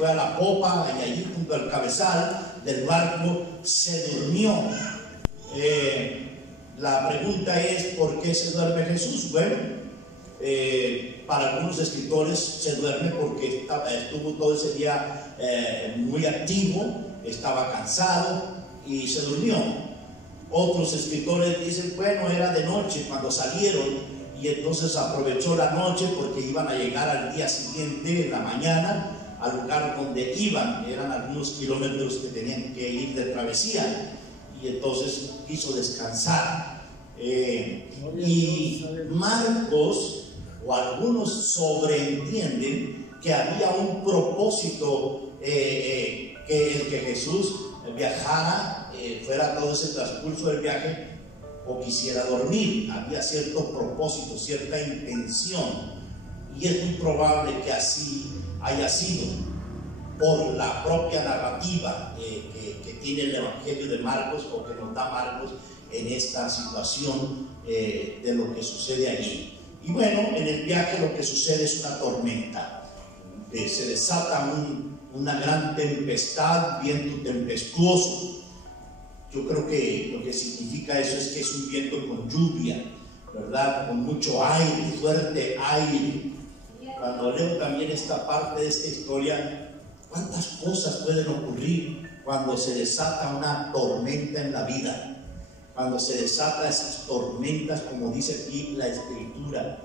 fue a la popa y allí junto al cabezal del barco se durmió. La pregunta es: ¿por qué se duerme Jesús? Bueno, para algunos escritores se duerme porque estuvo todo ese día muy activo, estaba cansado y se durmió. Otros escritores dicen, bueno, era de noche cuando salieron y entonces aprovechó la noche porque iban a llegar al día siguiente, en la mañana, al lugar donde iban. Eran algunos kilómetros que tenían que ir de travesía y entonces quiso descansar. Y Marcos o algunos sobreentienden que había un propósito, que el que Jesús viajara, fuera todo ese transcurso del viaje, o quisiera dormir. Había cierto propósito, cierta intención, y es muy probable que así haya sido, por la propia narrativa que tiene el Evangelio de Marcos, o que nos da Marcos en esta situación de lo que sucede allí. Y bueno, en el viaje lo que sucede es una tormenta, se desata una gran tempestad, viento tempestuoso. Yo creo que lo que significa eso es que es un viento con lluvia, ¿verdad? Con mucho aire, fuerte aire. Cuando leo también esta parte de esta historia, ¿cuántas cosas pueden ocurrir cuando se desata una tormenta en la vida? Cuando se desata esas tormentas, como dice aquí la Escritura.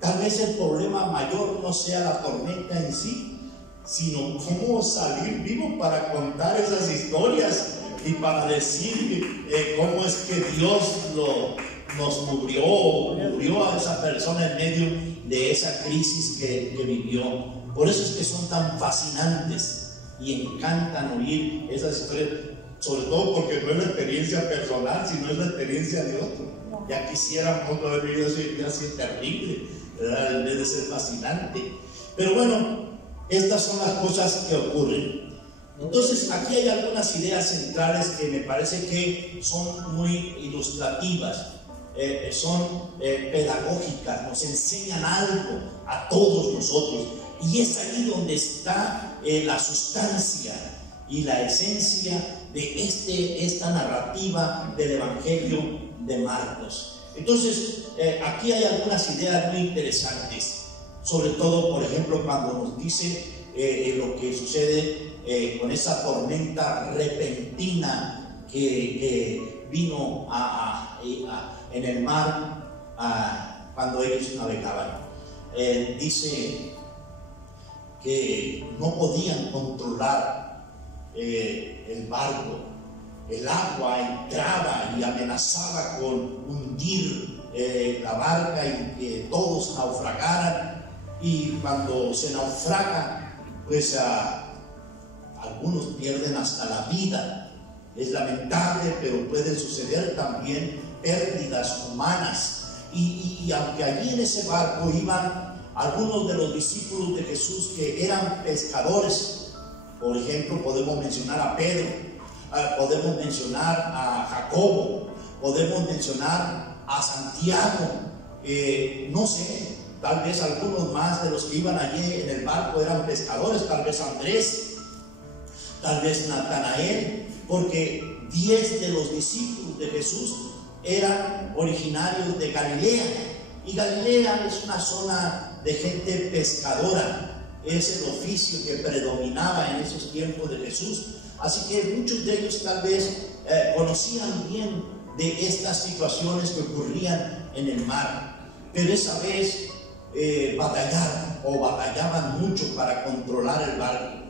Tal vez el problema mayor no sea la tormenta en sí, sino cómo salir vivo para contar esas historias y para decir cómo es que Dios nos cubrió a esa persona en medio de esa crisis que vivió. Por eso es que son tan fascinantes y encantan oír esas historias, sobre todo porque no es la experiencia personal, sino es la experiencia de otro. Ya quisiéramos no haber vivido eso así terrible, ¿verdad? En vez de ser fascinante. Pero bueno, estas son las cosas que ocurren. Entonces aquí hay algunas ideas centrales que me parece que son muy ilustrativas, son pedagógicas, nos enseñan algo a todos nosotros, y es ahí donde está la sustancia y la esencia de esta narrativa del Evangelio de Marcos. Entonces aquí hay algunas ideas muy interesantes, sobre todo, por ejemplo, cuando nos dice lo que sucede con esa tormenta repentina que vino en el mar cuando ellos navegaban. Dice que no podían controlar el barco. El agua entraba y amenazaba con hundir la barca y que todos naufragaran. Y cuando se naufraga, pues algunos pierden hasta la vida. Es lamentable, pero pueden suceder también pérdidas humanas. Y aunque allí en ese barco iban algunos de los discípulos de Jesús que eran pescadores, por ejemplo, podemos mencionar a Pedro, podemos mencionar a Jacobo, podemos mencionar a Santiago, no sé, tal vez algunos más de los que iban allí en el barco eran pescadores, tal vez Andrés, tal vez Natanael, porque 10 de los discípulos de Jesús eran originarios de Galilea, y Galilea es una zona de gente pescadora. Es el oficio que predominaba en esos tiempos de Jesús, así que muchos de ellos tal vez conocían bien de estas situaciones que ocurrían en el mar, pero esa vez batallaban mucho para controlar el barco.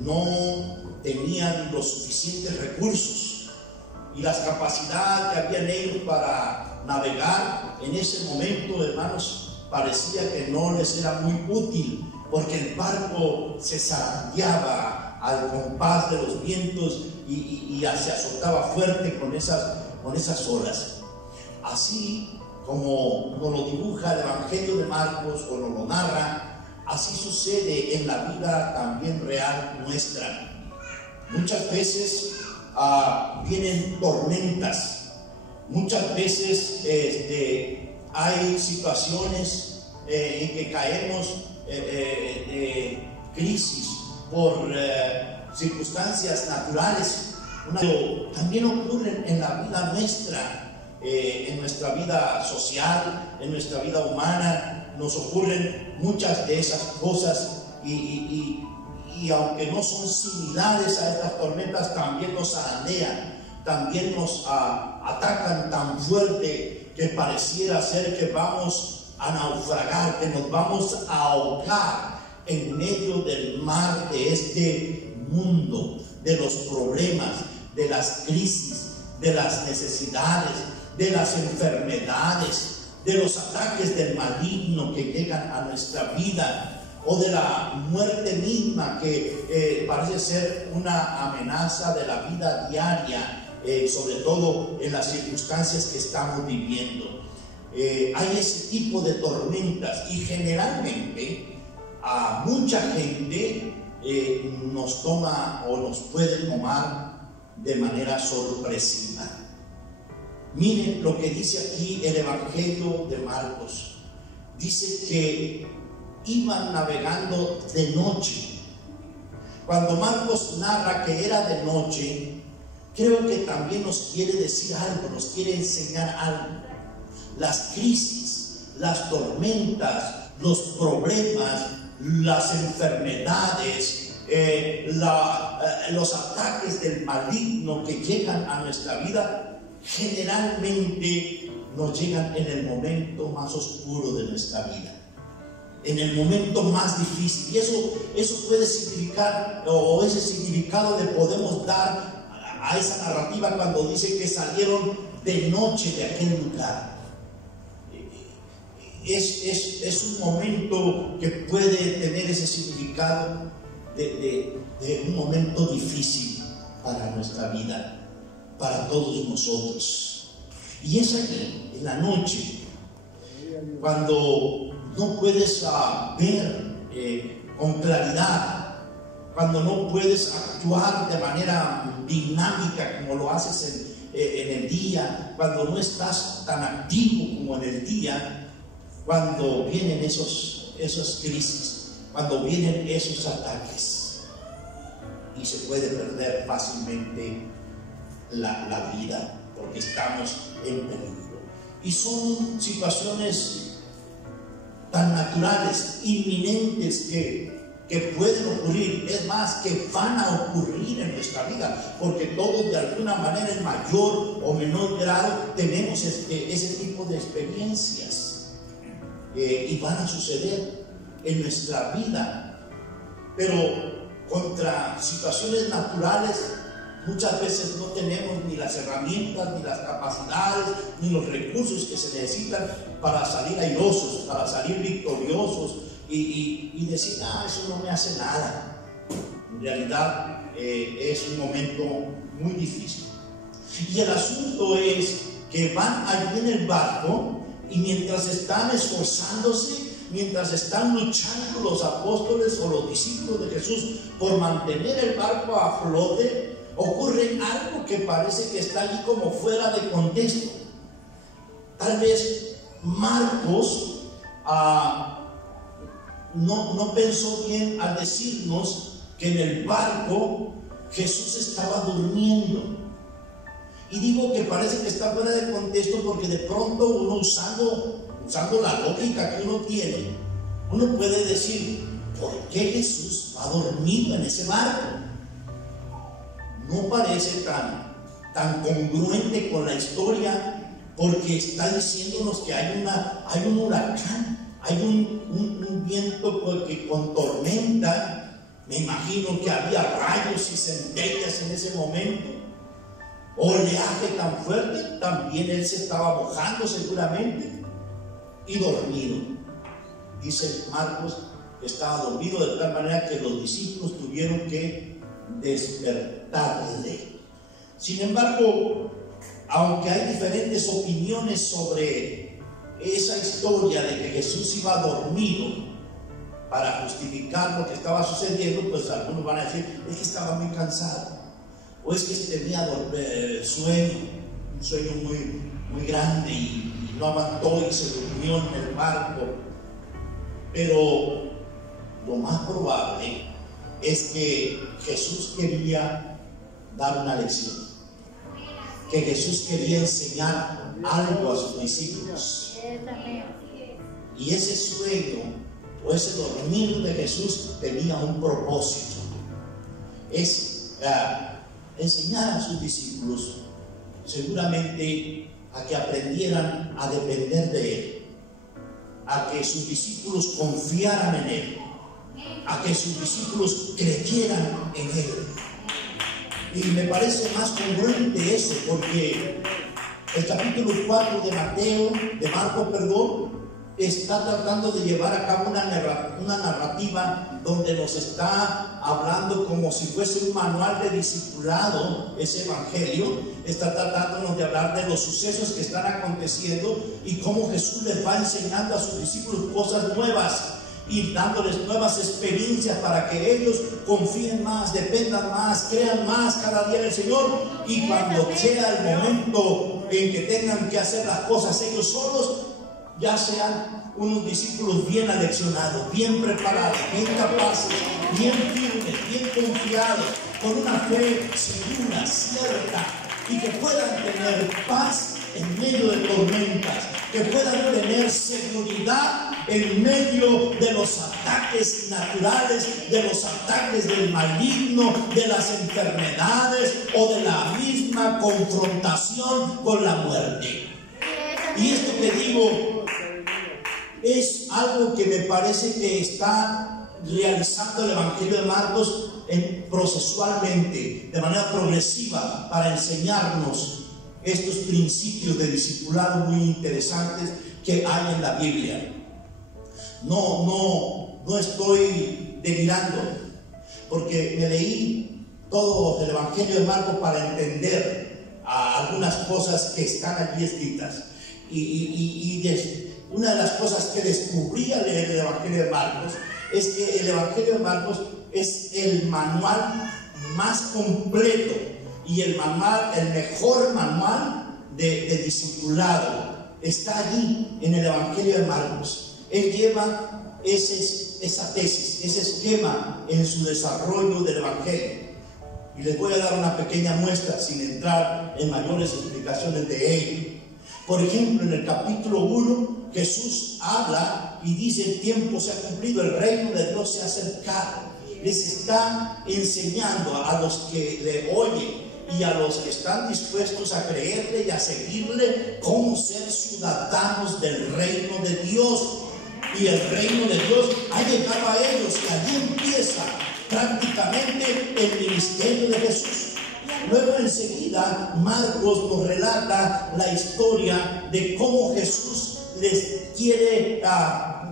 No tenían los suficientes recursos, y las capacidades que habían ellos para navegar en ese momento, hermanos, parecía que no les era muy útil, porque el barco se zarandeaba al compás de los vientos y se azotaba fuerte con esas olas. Así como nos lo dibuja el Evangelio de Marcos o nos lo narra, así sucede en la vida también real nuestra. Muchas veces vienen tormentas, muchas veces hay situaciones en que caemos crisis por circunstancias naturales, pero también ocurren en la vida nuestra, en nuestra vida social, en nuestra vida humana. Nos ocurren muchas de esas cosas y aunque no son similares a estas tormentas, también nos zarandean, también nos atacan tan fuerte que pareciera ser que vamos a naufragar, que nos vamos a ahogar en medio del mar de este mundo, de los problemas, de las crisis, de las necesidades, de las enfermedades, de los ataques del maligno que llegan a nuestra vida, o de la muerte misma que parece ser una amenaza de la vida diaria, sobre todo en las circunstancias que estamos viviendo. Hay ese tipo de tormentas y generalmente a mucha gente nos toma o nos puede tomar de manera sorpresiva. Miren lo que dice aquí el Evangelio de Marcos. Dice que iban navegando de noche. Cuando Marcos narra que era de noche, creo que también nos quiere decir algo, nos quiere enseñar algo. Las crisis, las tormentas, los problemas, las enfermedades, los ataques del maligno que llegan a nuestra vida, generalmente nos llegan en el momento más oscuro de nuestra vida, en el momento más difícil. Y eso puede significar, o ese significado le podemos dar a esa narrativa cuando dice que salieron de noche de aquel lugar. Es un momento que puede tener ese significado de un momento difícil para nuestra vida, para todos nosotros. Y es allí, en la noche, cuando no puedes ver con claridad, cuando no puedes actuar de manera dinámica como lo haces en el día, cuando no estás tan activo como en el día, cuando vienen esas crisis, cuando vienen esos ataques, y se puede perder fácilmente la vida porque estamos en peligro. Y son situaciones tan naturales, inminentes, que pueden ocurrir, es más, que van a ocurrir en nuestra vida, porque todos de alguna manera, en mayor o menor grado, tenemos ese tipo de experiencias, y van a suceder en nuestra vida. Pero contra situaciones naturales muchas veces no tenemos ni las herramientas, ni las capacidades, ni los recursos que se necesitan para salir airosos, para salir victoriosos y decir, eso no me hace nada. En realidad es un momento muy difícil. Y el asunto es que van allí en el barco, y mientras están esforzándose, mientras están luchando los apóstoles o los discípulos de Jesús por mantener el barco a flote, ocurre algo que parece que está allí como fuera de contexto. Tal vez Marcos no pensó bien al decirnos que en el barco Jesús estaba durmiendo. Y digo que parece que está fuera de contexto porque de pronto uno usando la lógica que uno tiene, uno puede decir, ¿por qué Jesús va dormido en ese barco? No parece tan congruente con la historia, porque está diciéndonos que hay un huracán, hay un viento que con tormenta. Me imagino que había rayos y centellas en ese momento, oleaje tan fuerte. También él se estaba mojando seguramente y dormido. Dice Marcos que estaba dormido de tal manera que los discípulos tuvieron que despertarle. Sin embargo, aunque hay diferentes opiniones sobre esa historia de que Jesús iba dormido para justificar lo que estaba sucediendo, pues algunos van a decir, es que estaba muy cansado, o es que tenía sueño, un sueño muy grande y no aguantó y se durmió en el barco. Pero lo más probable es que Jesús quería dar una lección, que Jesús quería enseñar algo a sus discípulos. Y ese sueño o ese dormir de Jesús tenía un propósito: es enseñar a sus discípulos seguramente a que aprendieran a depender de Él, a que sus discípulos confiaran en Él, a que sus discípulos creyeran en Él. Y me parece más congruente eso, porque el capítulo 4 de Marcos, está tratando de llevar a cabo una narrativa donde nos está hablando como si fuese un manual de discipulado. Ese evangelio está tratándonos de hablar de los sucesos que están aconteciendo y cómo Jesús les va enseñando a sus discípulos cosas nuevas y dándoles nuevas experiencias para que ellos confíen más, dependan más, crean más cada día en el Señor. Y cuando sea el momento en que tengan que hacer las cosas ellos solos, ya sean unos discípulos bien aleccionados, bien preparados, bien capaces, bien firmes, bien confiados, con una fe segura, cierta, y que puedan tener paz en medio de tormentas, que puedan tener seguridad en medio de los ataques naturales, de los ataques del maligno, de las enfermedades o de la misma confrontación con la muerte. Y esto que digo es algo que me parece que está realizando el Evangelio de Marcos procesualmente, de manera progresiva, para enseñarnos estos principios de discipulado muy interesantes que hay en la Biblia. No estoy delirando, porque me leí todo el Evangelio de Marcos para entender algunas cosas que están allí escritas. Una de las cosas que descubrí al leer el Evangelio de Marcos es que el Evangelio de Marcos es el manual más completo y el mejor manual de discipulado. Está allí en el Evangelio de Marcos. Él lleva esa tesis, ese esquema en su desarrollo del Evangelio. Y les voy a dar una pequeña muestra sin entrar en mayores explicaciones de ello. Por ejemplo, en el capítulo 1, Jesús habla y dice: el tiempo se ha cumplido, el reino de Dios se ha acercado. Les está enseñando a los que le oyen y a los que están dispuestos a creerle y a seguirle cómo ser ciudadanos del reino de Dios. Y el reino de Dios ha llegado a ellos, y allí empieza prácticamente el ministerio de Jesús. Luego enseguida Marcos nos relata la historia de cómo Jesús les quiere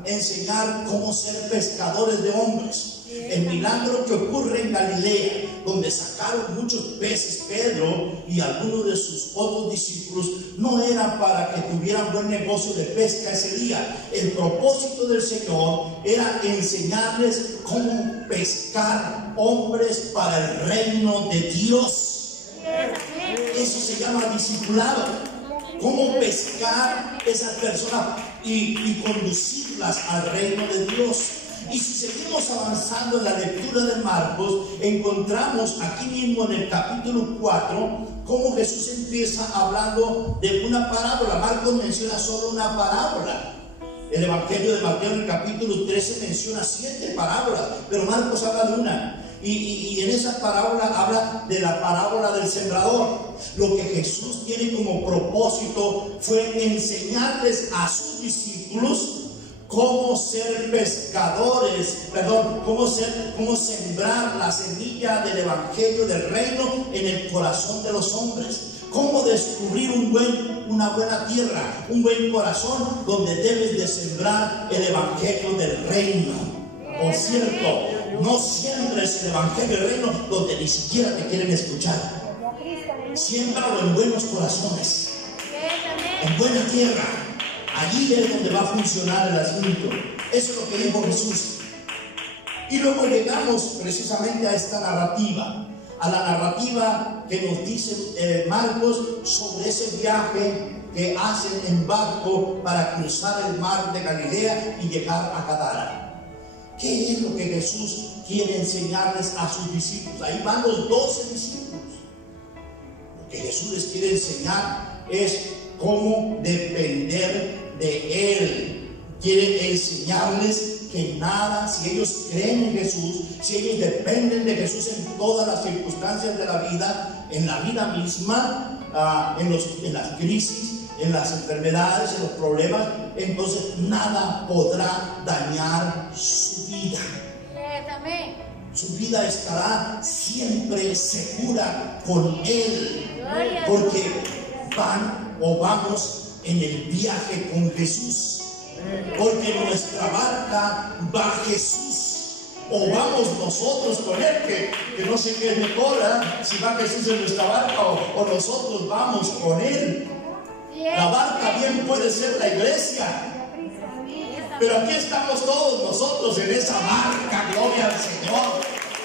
enseñar cómo ser pescadores de hombres. El milagro que ocurre en Galilea, donde sacaron muchos peces Pedro y algunos de sus otros discípulos, no era para que tuvieran buen negocio de pesca ese día. El propósito del Señor era enseñarles cómo pescar hombres para el reino de Dios. Eso se llama discipulado. Cómo pescar esas personas y conducirlas al reino de Dios. Y si seguimos avanzando en la lectura de Marcos, encontramos aquí mismo en el capítulo 4 cómo Jesús empieza hablando de una parábola. Marcos menciona solo una parábola. El Evangelio de Mateo en el capítulo 13 menciona 7 parábolas, pero Marcos habla de una. Y en esa parábola habla de la parábola del sembrador. Lo que Jesús tiene como propósito fue enseñarles a sus discípulos cómo ser pescadores, cómo sembrar la semilla del evangelio del reino en el corazón de los hombres. Cómo descubrir una buena tierra, un buen corazón donde debes de sembrar el evangelio del reino. Por cierto, no siembres el evangelio del reino donde ni siquiera te quieren escuchar. Siémbralo en buenos corazones, en buena tierra. Allí es donde va a funcionar el asunto. Eso es lo que dijo Jesús. Y luego llegamos precisamente a esta narrativa, a la narrativa que nos dice Marcos sobre ese viaje que hacen en barco para cruzar el mar de Galilea y llegar a Gadara. ¿Qué es lo que Jesús quiere enseñarles a sus discípulos? Ahí van los 12 discípulos. Lo que Jesús les quiere enseñar es cómo depender de Él. Quiere enseñarles que nada, si ellos creen en Jesús, si ellos dependen de Jesús en todas las circunstancias de la vida, en la vida misma, en las crisis, en las enfermedades, en los problemas, entonces nada podrá dañar su vida. Su vida estará siempre segura con Él, porque vamos en el viaje con Jesús. Porque en nuestra barca va Jesús, o vamos nosotros con Él, que no sé qué es mejor, si va Jesús en nuestra barca o nosotros vamos con Él. La barca bien puede ser la iglesia, pero aquí estamos todos nosotros en esa barca, gloria al Señor,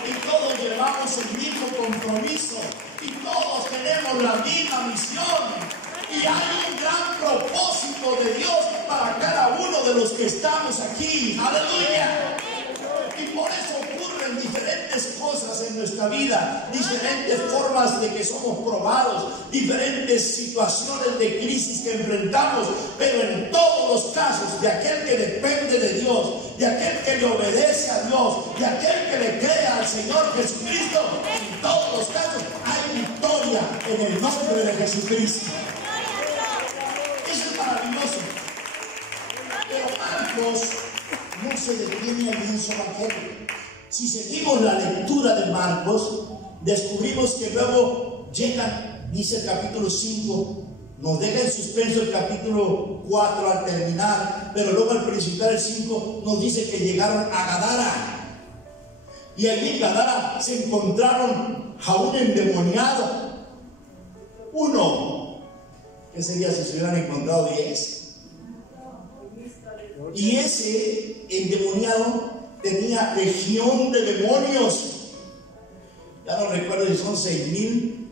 y todos llevamos el mismo compromiso, y todos tenemos la misma misión. Y hay un gran propósito de Dios para cada uno de los que estamos aquí. ¡Aleluya! Y por eso ocurren diferentes cosas en nuestra vida, diferentes formas de que somos probados, diferentes situaciones de crisis que enfrentamos, pero en todos los casos, de aquel que depende de Dios, de aquel que le obedece a Dios, de aquel que le cree al Señor Jesucristo, en todos los casos hay victoria en el nombre de Jesucristo. Maravilloso. Pero Marcos no se detiene ahí en su evangelio. Si seguimos la lectura de Marcos, descubrimos que luego llegan, dice el capítulo 5, nos deja en suspenso el capítulo 4 al terminar, pero luego al principiar el 5 nos dice que llegaron a Gadara. Y allí en Gadara se encontraron a un endemoniado. Uno. ¿Qué sería si se hubieran encontrado 10? Y ese endemoniado tenía legión de demonios. Ya no recuerdo si son 6,000,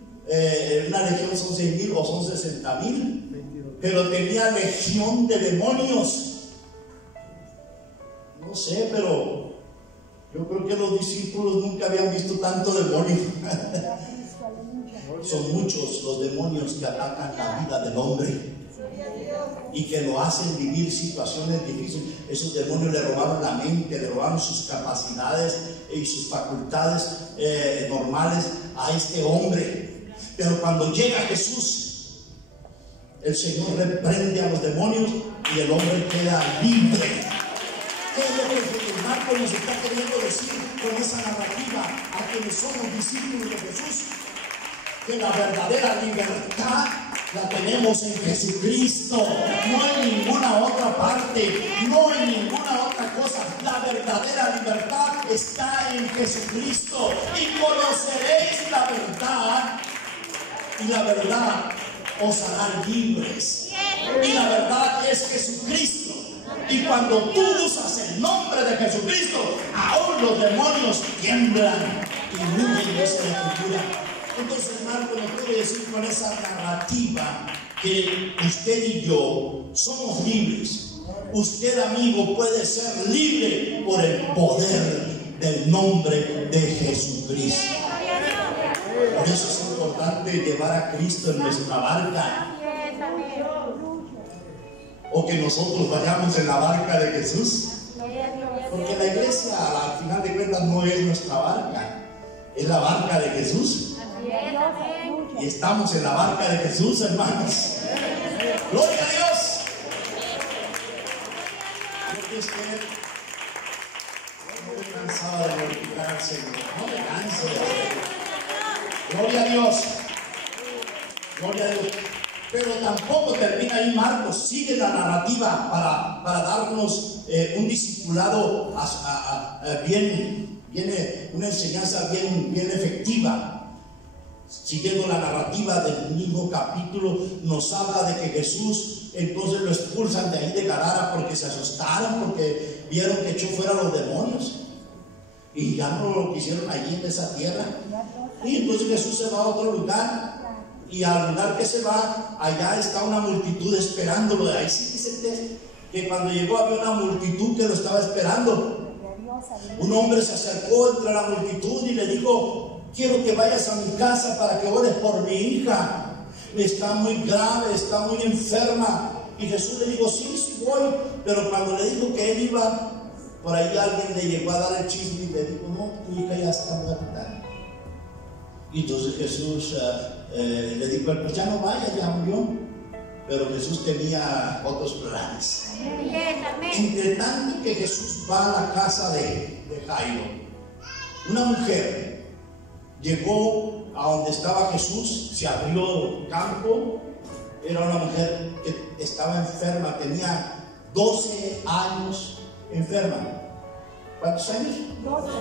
una legión son 6,000 o son 60,000, pero tenía legión de demonios. No sé, pero yo creo que los discípulos nunca habían visto tanto demonio. Son muchos los demonios que atacan la vida del hombre y que lo hacen vivir situaciones difíciles. Esos demonios le robaron la mente, le robaron sus capacidades y sus facultades normales a este hombre. Pero cuando llega Jesús, el Señor reprende a los demonios y el hombre queda libre. ¿Qué es lo que Marcos nos está queriendo decir con esa narrativa a quienes somos discípulos de Jesús? Que la verdadera libertad la tenemos en Jesucristo, no en ninguna otra parte, no en ninguna otra cosa. La verdadera libertad está en Jesucristo, y conoceréis la verdad, y la verdad os hará libres. Y la verdad es Jesucristo. Y cuando tú usas el nombre de Jesucristo, aún los demonios tiemblan y huyen de esa escritura. Entonces Marcos nos quiere decir con esa narrativa que usted y yo somos libres. Usted, amigo, puede ser libre por el poder del nombre de Jesucristo. Por eso es importante llevar a Cristo en nuestra barca, o que nosotros vayamos en la barca de Jesús, porque la iglesia al final de cuentas no es nuestra barca, es la barca de Jesús. Y estamos en la barca de Jesús, hermanos. Gloria a Dios. Yo que usted no me cansaba de glorificar al Señor, no me canso. Gloria a Dios. Gloria a Dios. Pero tampoco termina ahí Marcos, sigue la narrativa para darnos un discipulado una enseñanza bien efectiva. Siguiendo la narrativa del mismo capítulo, nos habla de que Jesús entonces lo expulsan de ahí de Gadara porque se asustaron, porque vieron que echó fuera los demonios y ya no lo quisieron allí en esa tierra. Y entonces Jesús se va a otro lugar, y al lugar que se va, allá está una multitud esperándolo. Ahí sí dice que cuando llegó había una multitud que lo estaba esperando. Un hombre se acercó entre la multitud y le dijo: quiero que vayas a mi casa para que ores por mi hija. Está muy grave, está muy enferma. Y Jesús le dijo: sí, sí voy. Pero cuando le dijo que él iba, por ahí alguien le llegó a dar el chisme y le dijo: no, tu hija ya está muerta. Y entonces Jesús le dijo: pues ya no vaya, ya murió. Pero Jesús tenía otros planes. Entre tanto que Jesús va a la casa de Jairo, una mujer llegó a donde estaba Jesús, se abrió el campo. Era una mujer que estaba enferma, tenía 12 años enferma. ¿Cuántos años? 12.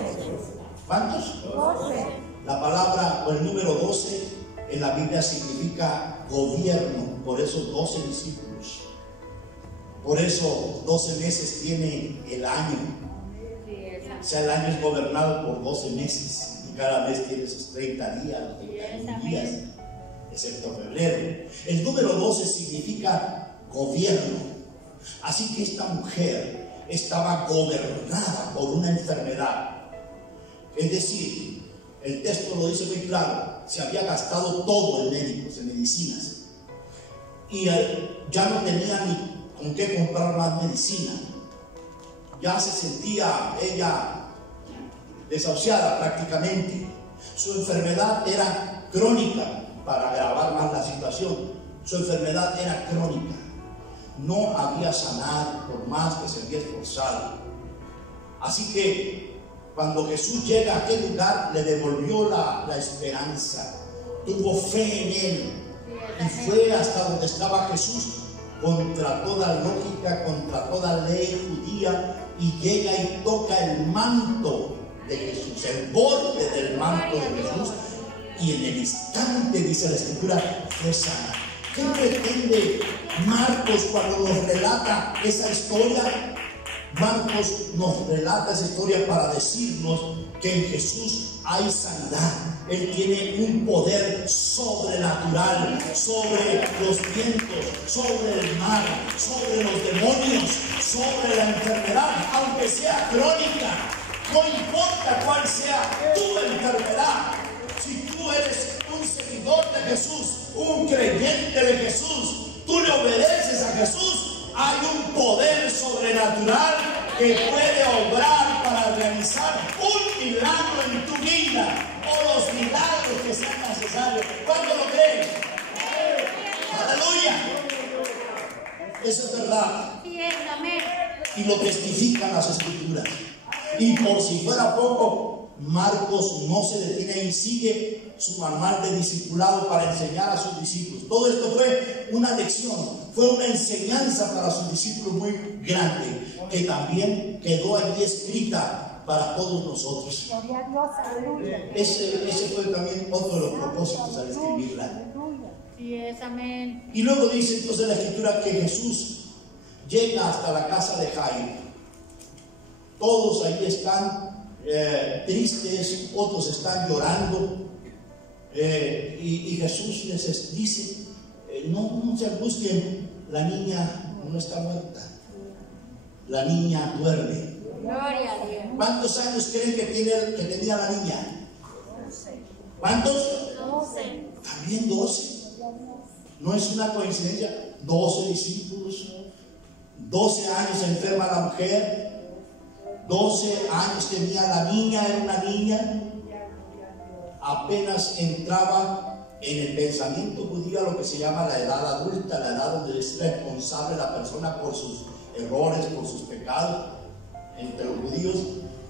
¿Cuántos? 12. La palabra o el número 12 en la Biblia significa gobierno, por eso 12 discípulos. Por eso 12 meses tiene el año. O sea, el año es gobernado por 12 meses y cada mes tiene sus 30 días, 31 días, excepto febrero. El número 12 significa gobierno. Así que esta mujer estaba gobernada por una enfermedad. Es decir, el texto lo dice muy claro, se había gastado todo en médicos, en medicinas, y ya no tenía ni con qué comprar más medicina. Ya se sentía ella desahuciada prácticamente. Su enfermedad era crónica, para agravar más la situación. Su enfermedad era crónica, no había sanar por más que se había esforzado. Así que cuando Jesús llega a aquel lugar, le devolvió la esperanza, tuvo fe en él y fue hasta donde estaba Jesús, contra toda lógica, contra toda ley judía, y llega y toca el manto de Jesús, el borde del manto de Jesús, y en el instante, dice la Escritura, fue sana. ¿Qué pretende Marcos cuando nos relata esa historia? Marcos nos relata esa historia para decirnos que en Jesús hay sanidad. Él tiene un poder sobrenatural sobre los vientos, sobre el mar, sobre los demonios, sobre la enfermedad, aunque sea crónica. No importa cuál sea tu enfermedad, si tú eres un seguidor de Jesús, un creyente de Jesús, tú le obedeces a Jesús, hay un poder sobrenatural que puede obrar para realizar un milagro en tu vida, o los milagros que sean necesarios. ¿Cuándo lo creen? ¡Aleluya! Eso es verdad. Y lo testifican las Escrituras. Y por si fuera poco, Marcos no se detiene y sigue su manual de discipulado para enseñar a sus discípulos. Todo esto fue una lección, fue una enseñanza para sus discípulos muy grande, que también quedó allí escrita para todos nosotros. Ese fue también otro de los propósitos al escribirla. Y luego dice entonces la Escritura que Jesús llega hasta la casa de Jairo. Todos ahí están tristes, otros están llorando, y Jesús les dice: no se angustien, la niña no está muerta, la niña duerme. Gloria a Dios. ¿Cuántos años creen que tenía la niña? ¿Cuántos? 12. También 12. No es una coincidencia. 12 discípulos, 12 años enferma la mujer, 12 años tenía la niña, era una niña. Apenas entraba en el pensamiento judío lo que se llama la edad adulta, la edad donde es responsable la persona por sus errores, por sus pecados. Entre los judíos,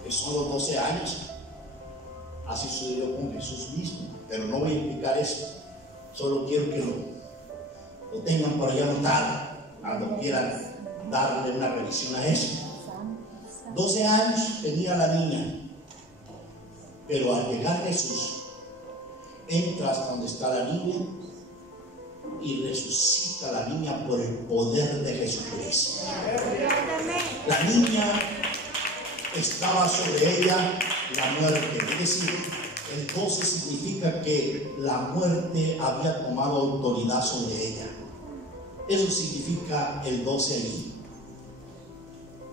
que son los 12 años. Así sucedió con Jesús mismo, pero no voy a explicar eso. Solo quiero que lo tengan por allá anotado cuando quieran darle una revisión a eso. 12 años tenía la niña, pero al llegar Jesús, entra hasta donde está la niña y resucita a la niña por el poder de Jesucristo. La niña estaba sobre ella la muerte, es decir, el 12 significa que la muerte había tomado autoridad sobre ella. Eso significa el 12 allí,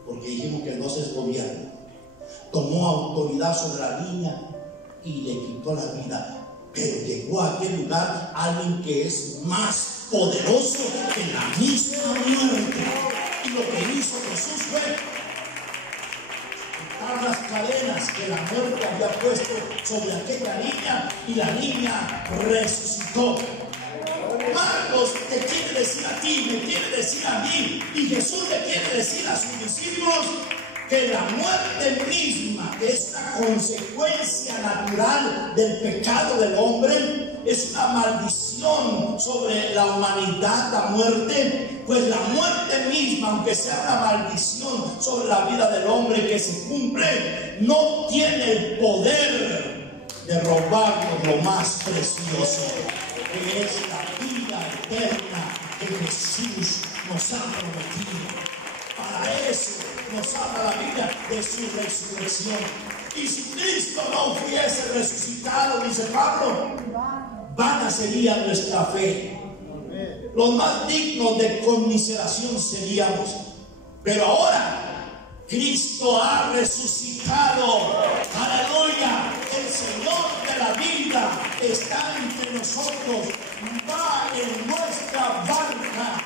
porque dijimos que el 12 es gobierno. tomó autoridad sobre la niña y le quitó la vida. Pero llegó a aquel lugar alguien que es más poderoso que la misma muerte. Y lo que hizo Jesús fue quitar las cadenas que la muerte había puesto sobre aquella niña, y la niña resucitó. Marcos te quiere decir a ti, me quiere decir a mí, y Jesús le quiere decir a sus discípulos que la muerte misma, que es la consecuencia natural del pecado del hombre, es una maldición sobre la humanidad, la muerte. Pues la muerte misma, aunque sea una maldición sobre la vida del hombre que se cumple, no tiene el poder de robarnos lo más precioso, que es la vida eterna que Jesús nos ha prometido. Para eso nos habla la Biblia de su resurrección. Y si Cristo no hubiese resucitado, dice Pablo, vana sería nuestra fe. Los más dignos de conmiseración seríamos. Pero ahora Cristo ha resucitado. Aleluya. El Señor de la vida está entre nosotros. Va en nuestra barca.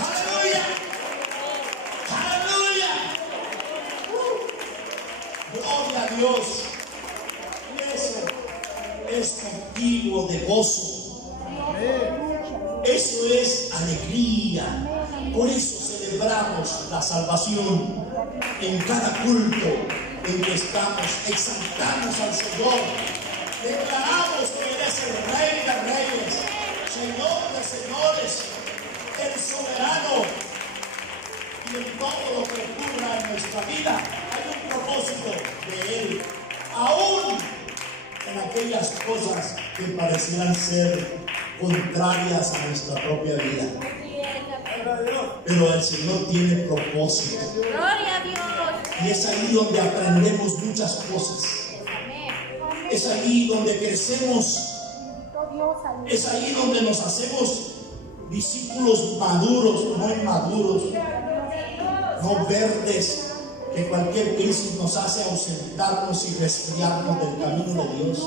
Aleluya. Aleluya. Gloria a Dios. Y eso es motivo de gozo. Eso es alegría. Por eso celebramos la salvación en cada culto en que estamos. Exaltamos al Señor. Declaramos que Él es el Rey de Reyes, Señor de Señores, el soberano. Y en todo lo que ocurra en nuestra vida hay un propósito de Él, aún en aquellas cosas que parecieran ser contrarias a nuestra propia vida. Pero el Señor tiene propósito. Gloria a Dios. Y es ahí donde aprendemos muchas cosas. Es ahí donde crecemos. Es ahí donde nos hacemos discípulos maduros, no inmaduros, no verdes, que cualquier crisis nos hace ausentarnos y resfriarnos del camino de Dios.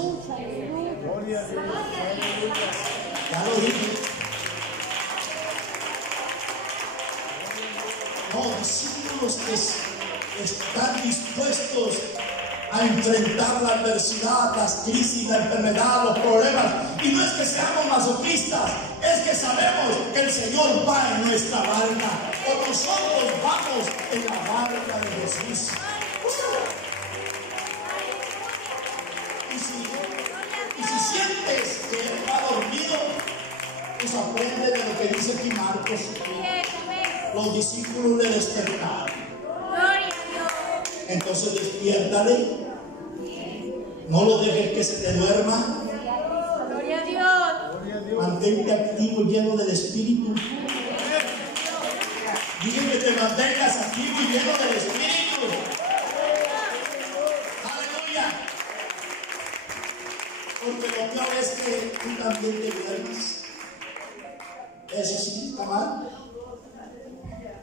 Ya lo dije. No, discípulos que están dispuestos a enfrentar la adversidad, las crisis, la enfermedad, los problemas. Y no es que seamos masoquistas, es que sabemos que el Señor va en nuestra barca, o nosotros vamos en la barca de Jesús. Y si sientes que Él va dormido, pues aprende de lo que dice aquí Marcos. Los discípulos le despertaron. Entonces despiértale. No lo dejes que se te duerma. Gloria a Dios. Mantente activo y lleno del Espíritu. Dije que te mantengas activo y lleno del Espíritu. Aleluya. Porque lo peor es que tú también te duermas. Eso sí está mal,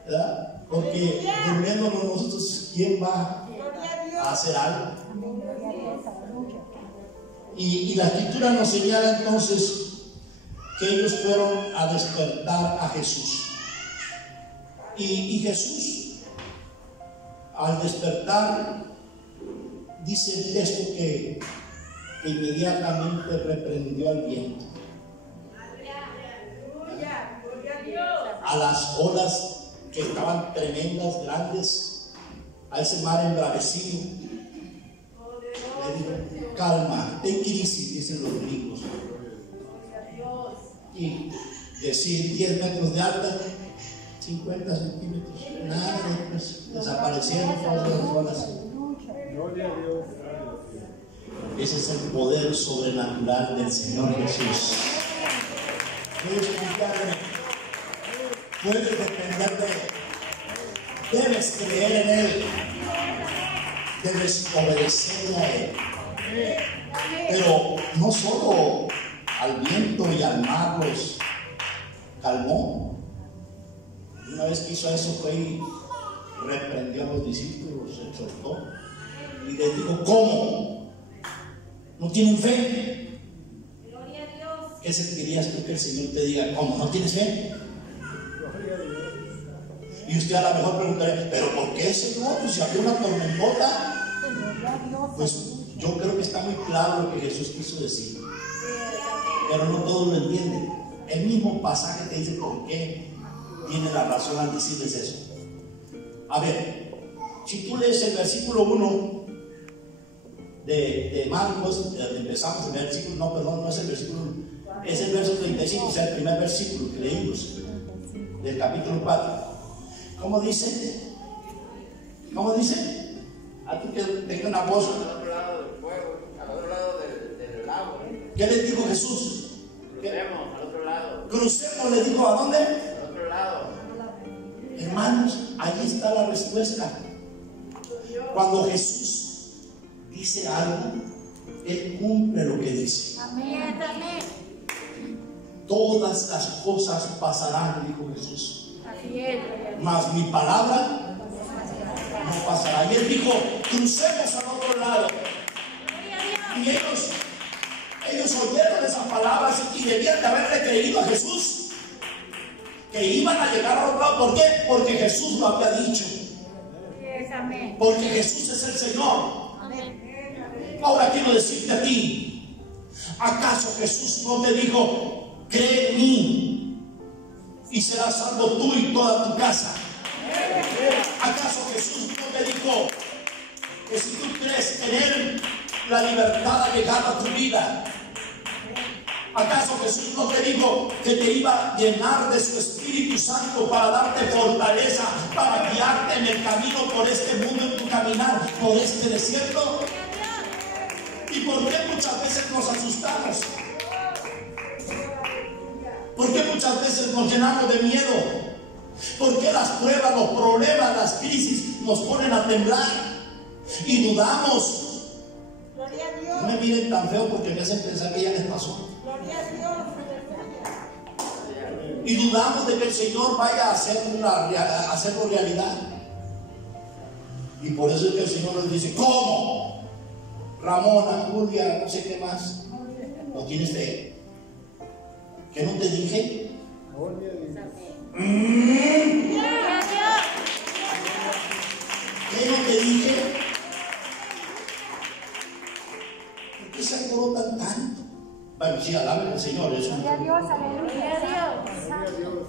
¿verdad? Porque durmiéndonos nosotros, ¿quién va a hacer algo? Y la Escritura nos señala entonces que ellos fueron a despertar a Jesús. Y Jesús, al despertar, dice el texto que inmediatamente reprendió al viento, a las olas que estaban tremendas, grandes, a ese mar embravecido. Le dijo: calma, ten crisis, dicen los gringos. Y decir 10 metros de alta, 50 centímetros, nada, pues desaparecieron todas las olas. Ese es el poder sobrenatural del Señor Jesús. Puedes confiar en Él, puedes depender de Él, debes creer en Él, debes obedecerle a Él. Pero no solo al viento y al mar los calmó. Una vez que hizo eso fue y reprendió a los discípulos, se exhortó. Y les dijo, ¿cómo? ¿No tienen fe? Gloria a Dios. ¿Qué sentirías tú que el Señor te diga, ¿cómo? ¿No tienes fe? Y usted a lo mejor preguntaría, ¿pero por qué, Señor? Pues si había una tormentota. Pues yo creo que está muy claro lo que Jesús quiso decir, pero no todos lo entienden. El mismo pasaje te dice por qué tiene la razón al decirles eso. A ver, si tú lees el versículo 1 de Marcos, empezamos el versículo, no, perdón, no es el versículo 1, es el verso 35, o sea, el primer versículo que leímos del capítulo 4. ¿Cómo dice? ¿Cómo dice? A tú que tenga una voz. Al otro lado del fuego, al otro lado del agua. ¿Qué les dijo Jesús? Crucemos al otro lado. Crucemos, le dijo, ¿a dónde? Al otro lado. Hermanos, ahí está la respuesta. Cuando Jesús dice algo, Él cumple lo que dice. Amén. Amén. Todas las cosas pasarán, dijo Jesús, Así es. mas mi palabra no pasará. Y Él dijo, crucemos al otro lado. Gloria a Dios. Y ellos oyeron esas palabras y debían de haberle creído a Jesús, que iban a llegar al otro lado. ¿Por qué? Porque Jesús lo había dicho. Así es. Amén. Porque Jesús es el Señor. Amén. Ahora quiero decirte a ti, ¿acaso Jesús no te dijo, cree en mí y serás salvo tú y toda tu casa? ¿Acaso Jesús no te dijo que si tú crees en Él, la libertad ha llegado a tu vida? ¿Acaso Jesús no te dijo que te iba a llenar de su Espíritu Santo para darte fortaleza, para guiarte en el camino por este mundo, en tu caminar por este desierto? ¿Y por qué muchas veces nos asustamos? ¿Por qué muchas veces nos llenamos de miedo? ¿Por qué las pruebas, los problemas, las crisis nos ponen a temblar y dudamos? Gloria a Dios. No me miren tan feo porque me hacen pensar que ya les pasó. Gloria a Dios. Y dudamos de que el Señor vaya a hacerlo realidad. Y por eso es que el Señor les dice, ¿cómo? Ramona, Julia, no sé qué más. ¿No tienes fe? ¿Qué no te dije? Gloria a Dios. ¿Qué no te dije? ¿Por qué se alborotan tanto? Bueno, sí, alaben al Señor, eso. Gloria a Dios. Aleluya. Gloria a Dios.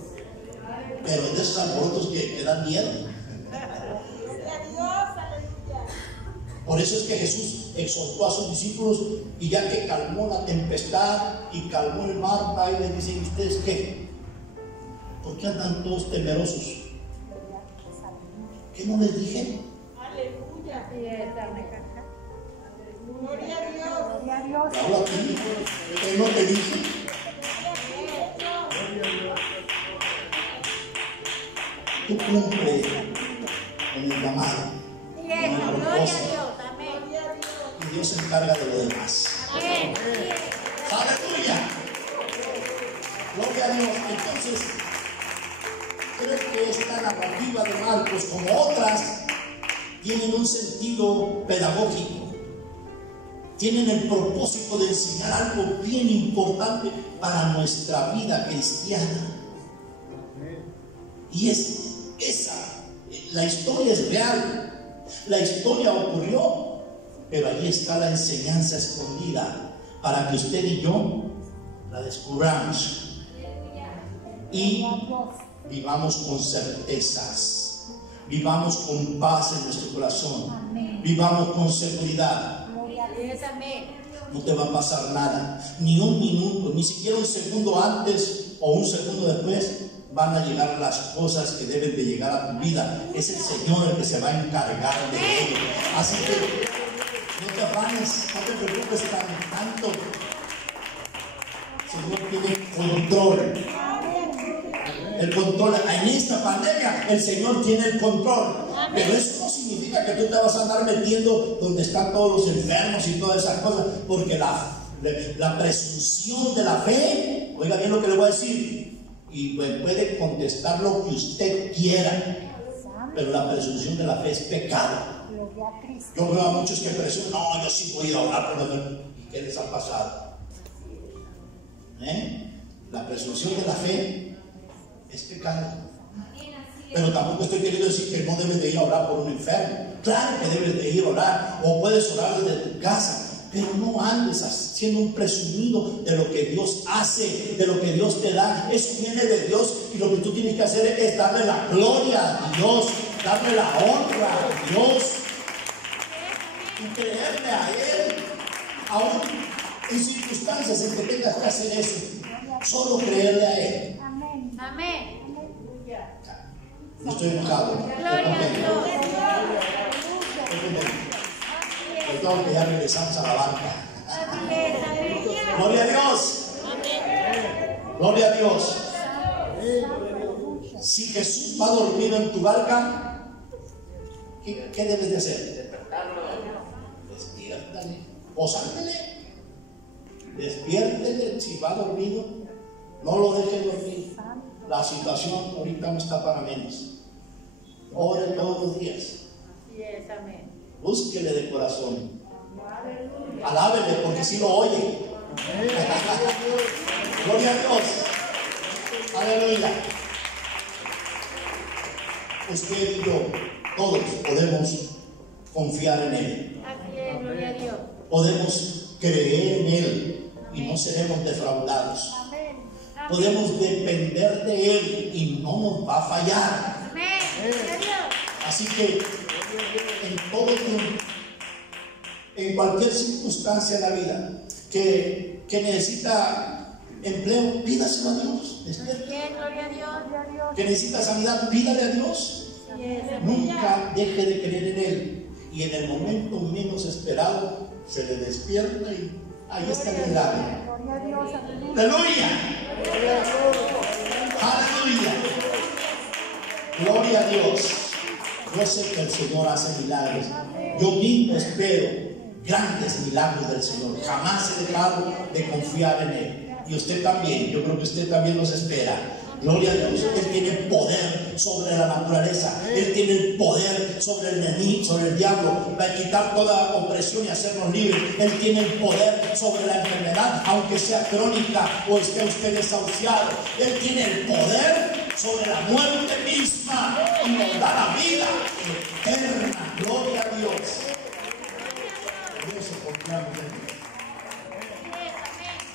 Pero de esos alborotos que dan miedo. Gloria a Dios. Aleluya. Por eso es que Jesús exhortó a sus discípulos y ya que calmó la tempestad y calmó el mar, va y les dice, ¿ustedes qué? ¿Por qué andan todos temerosos? ¿Qué no les dije? Aleluya. Así es. Amén. Gloria a Dios. Gloria a Dios. Te hablo a ti. ¿Qué no te dije? Tú cumple con el llamado, Así con es. el Gloria a propósito, Dios. Amén. Gloria a Dios. y Dios se encarga de lo demás. Amén. ¡Aleluya! Gloria a Dios. Entonces, creo que esta narrativa de Marcos, como otras, tienen un sentido pedagógico. Tienen el propósito de enseñar algo bien importante para nuestra vida cristiana. Y es esa, la historia es real, la historia ocurrió, pero ahí está la enseñanza escondida para que usted y yo la descubramos y vivamos con certezas, vivamos con paz en nuestro corazón, vivamos con seguridad. Así es. Amén. No te va a pasar nada, ni un minuto, ni siquiera un segundo antes o un segundo después van a llegar las cosas que deben de llegar a tu vida. Es el Señor el que se va a encargar de ello. Así que no te afanes, no te preocupes tanto. El Señor tiene control. El control en esta pandemia, el Señor tiene el control. Pero eso no significa que tú te vas a andar metiendo donde están todos los enfermos y todas esas cosas, porque la presunción de la fe, oiga bien lo que le voy a decir, y puede contestar lo que usted quiera, pero la presunción de la fe es pecado. Yo veo a muchos que presumen, no, yo sí voy a orar por los enfermos. ¿Y qué les ha pasado? La presunción de la fe es pecado. Pero tampoco estoy queriendo decir que no debes de ir a orar por un enfermo. Claro que debes de ir a orar, o puedes orar desde tu casa, pero no andes siendo un presumido de lo que Dios hace, de lo que Dios te da. Eso viene de Dios, y lo que tú tienes que hacer es darle la gloria a Dios, darle la honra a Dios y creerle a Él, aún en circunstancias en que tengas que hacer eso. Solo creerle a Él. Amén. No estoy enojado. Gloria a Dios. Perdón, que ya regresamos a la barca. Gloria a Dios. Gloria a Dios. Si Jesús va dormido en tu barca, ¿qué debes de hacer? Despiértale. O sáltele. Despiértele. Si va dormido, no lo deje dormir. La situación ahorita no está para menos. Ore todos los días. Búsquele de corazón. Alábele, porque si lo oye. Gloria a Dios. Aleluya. Usted y yo, todos podemos confiar en Él. Gloria a Dios. Podemos creer en Él y no seremos defraudados. Podemos depender de Él y no nos va a fallar. Así que en todo tiempo, en cualquier circunstancia de la vida que necesita empleo, pídaselo a Dios. Gloria a Dios. Que necesita sanidad, pídale a Dios. Nunca deje de creer en Él, y en el momento menos esperado se le despierta y ahí está el milagro. Aleluya. Aleluya. Gloria a Dios. Yo sé que el Señor hace milagros. Yo mismo espero grandes milagros del Señor. Jamás he dejado de confiar en Él. Y usted también. Yo creo que usted también los espera. Gloria a Dios. Él tiene poder sobre la naturaleza. Él tiene el poder sobre el enemigo, sobre el diablo, para quitar toda opresión y hacernos libres. Él tiene el poder sobre la enfermedad, aunque sea crónica o esté usted desahuciado. Él tiene el poder sobre la muerte misma y nos da la vida eterna. Gloria a Dios. Dios se confiamos en Él.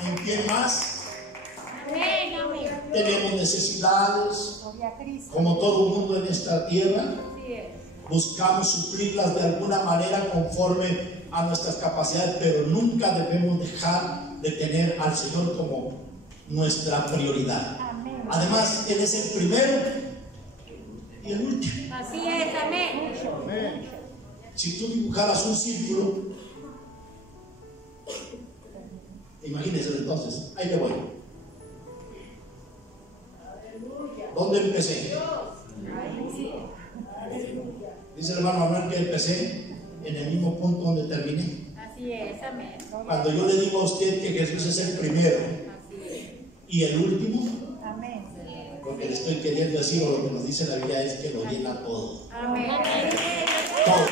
¿En quién más? Tenemos necesidades, como todo el mundo en esta tierra. Buscamos suplirlas de alguna manera conforme a nuestras capacidades, pero nunca debemos dejar de tener al Señor como nuestra prioridad. Además, Él es el primero y el último. Así es, amén. Si tú dibujaras un círculo, imagínense entonces, ahí le voy. ¿Dónde empecé? Dice el hermano Manuel que empecé en el mismo punto donde terminé. Así es, amén. Cuando yo le digo a usted que Jesús es el primero y el último, lo que le estoy queriendo decir, o lo que nos dice la Biblia, es que lo llena todo. Amén. Todo.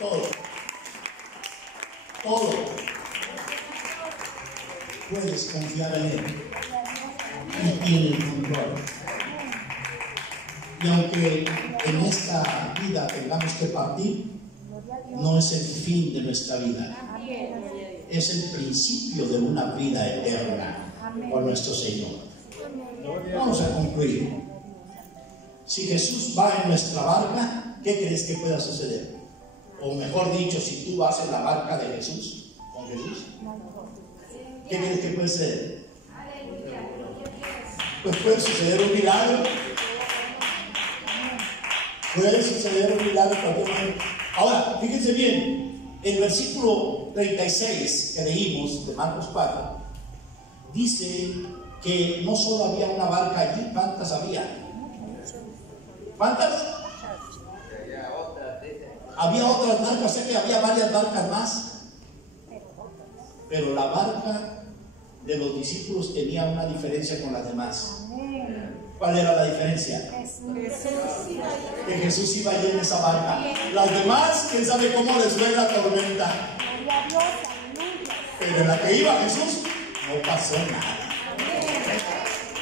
Todo. Todo. Puedes confiar en Él. Y tiene el control. Y aunque en esta vida tengamos que partir, no es el fin de nuestra vida. Es el principio de una vida eterna con nuestro Señor. Vamos a concluir. Si Jesús va en nuestra barca, ¿qué crees que pueda suceder? O mejor dicho, si tú vas en la barca de Jesús, con Jesús, ¿qué crees que puede suceder? Pues puede suceder un milagro. Puede suceder un milagro en cualquier momento. Ahora, fíjense bien, el versículo 36 que leímos de Marcos 4 dice que no solo había una barca allí. ¿Cuántas había? ¿Cuántas? Había otras barcas, o sea que había varias barcas más. Pero la barca de los discípulos tenía una diferencia con las demás. ¿Cuál era la diferencia? Que Jesús iba allí en esa barca. Las demás, quién sabe cómo les fue la tormenta. Pero en la que iba Jesús, no pasó nada.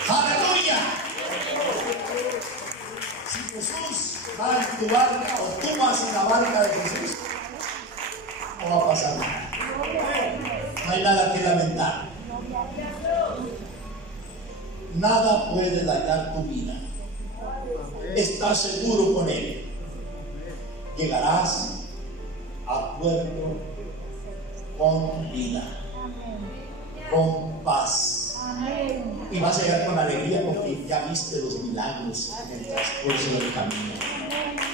¡Aleluya! Si Jesús va en tu barca o tú vas en la barca de Jesús, no va a pasar nada. No hay nada que lamentar. Nada puede dañar tu vida. Estás seguro con Él. Llegarás a puerto con vida, con paz. Y vas a llegar con alegría porque ya viste los milagros en el transcurso del camino.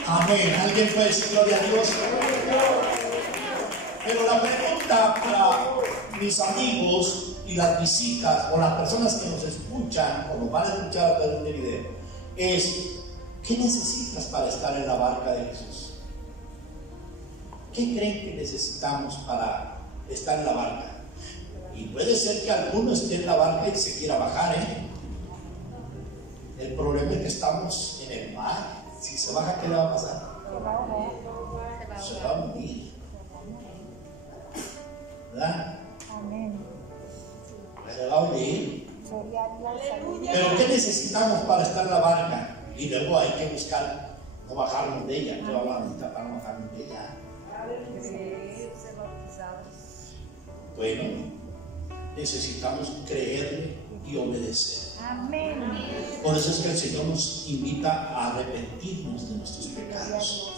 Amén. ¿Alguien puede decir gloria a Dios? Pero la pregunta para mis amigos y las visitas o las personas que nos escuchan o nos van a escuchar a través de video es: ¿qué necesitas para estar en la barca de Jesús? ¿Qué creen que necesitamos para estar en la barca? Y puede ser que alguno esté en la barca y se quiera bajar, El problema es que estamos en el mar. Si se baja, ¿qué le va a pasar? Se va a hundir, ¿verdad? Se va a hundir. Pero ¿qué necesitamos para estar en la barca? Y luego hay que buscar no bajarnos de ella. ¿Qué vamos a necesitar para no bajarnos de ella? Bueno, necesitamos creerle y obedecer. Por eso es que el Señor nos invita a arrepentirnos de nuestros pecados.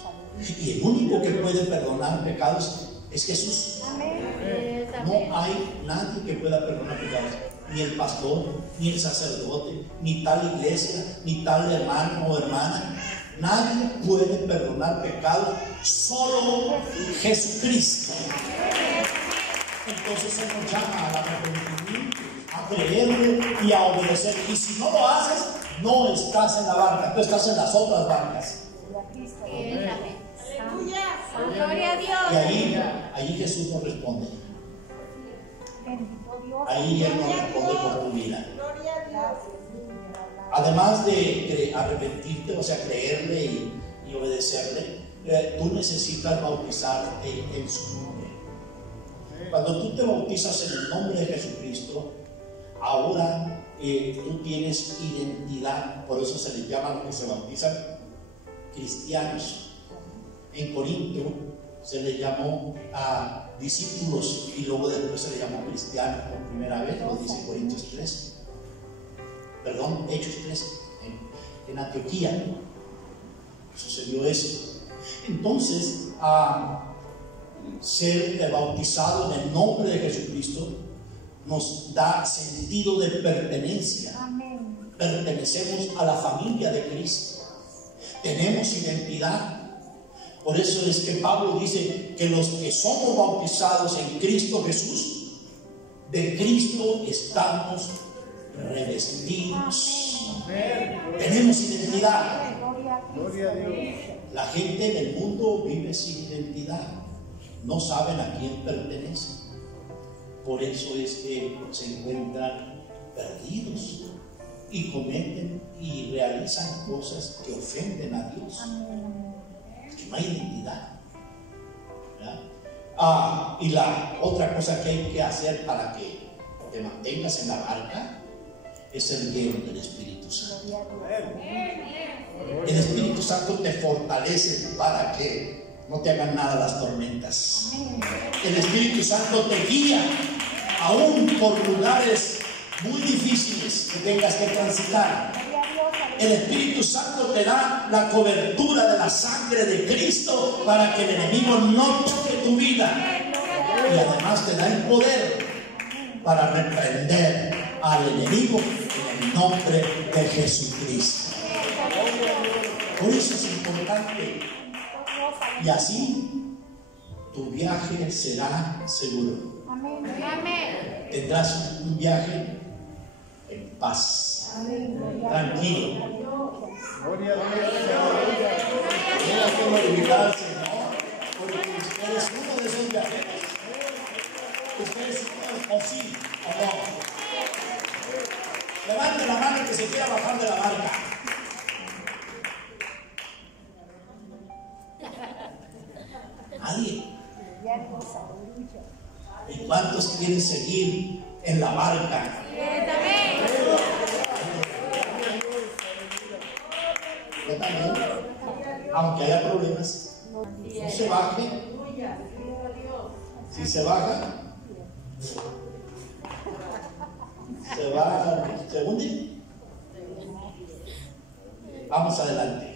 Y el único que puede perdonar pecados es Jesús. No hay nadie que pueda perdonar pecados. Ni el pastor, ni el sacerdote, ni tal iglesia, ni tal hermano o hermana. Nadie puede perdonar pecados, solo Jesucristo. Entonces Él nos llama al arrepentimiento, a creerle y a obedecer. Y si no lo haces, no estás en la barca, tú estás en las otras barcas. Gloria a Dios. Y ahí Jesús nos responde. Ahí Él nos responde por tu vida. Además de arrepentirte, o sea, creerle y obedecerle, tú necesitas bautizarte en su nombre. Cuando tú te bautizas en el nombre de Jesucristo, ahora tú tienes identidad. Por eso se les llama los que se bautizan cristianos. En Corinto se les llamó a discípulos y luego después se les llamó cristianos por primera vez, lo dice Corintios 3. Perdón, Hechos 3, en Antioquía sucedió eso. Entonces, ser bautizado en el nombre de Jesucristo nos da sentido de pertenencia. Pertenecemos a la familia de Cristo, tenemos identidad. Por eso es que Pablo dice que los que somos bautizados en Cristo Jesús, de Cristo estamos revestidos. Tenemos identidad. Gloria a Dios. La gente en el mundo vive sin identidad, no saben a quién pertenecen. Por eso es que se encuentran perdidos y cometen y realizan cosas que ofenden a Dios. Que no hay identidad. Y la otra cosa que hay que hacer para que te mantengas en la barca es el lleno del Espíritu Santo. El Espíritu Santo te fortalece para que no te hagan nada las tormentas. El Espíritu Santo te guía aún por lugares muy difíciles que tengas que transitar. El Espíritu Santo te da la cobertura de la sangre de Cristo para que el enemigo no toque tu vida. Y además te da el poder para reprender al enemigo en el nombre de Jesucristo. Por eso es importante. Y así tu viaje será seguro. Tendrás un viaje en paz. Tranquilo. Gloria a Dios. Tienes que glorificar al Señor, porque usted es uno de esos viajeros. Usted es uno de esos, o sí, o no. levante la mano el que se quiera bajar de la barca. Nadie. ¿Y cuántos quieren seguir en la barca? Yo también. Aunque haya problemas, no se baje. Si se baja, se hunde. Vamos adelante.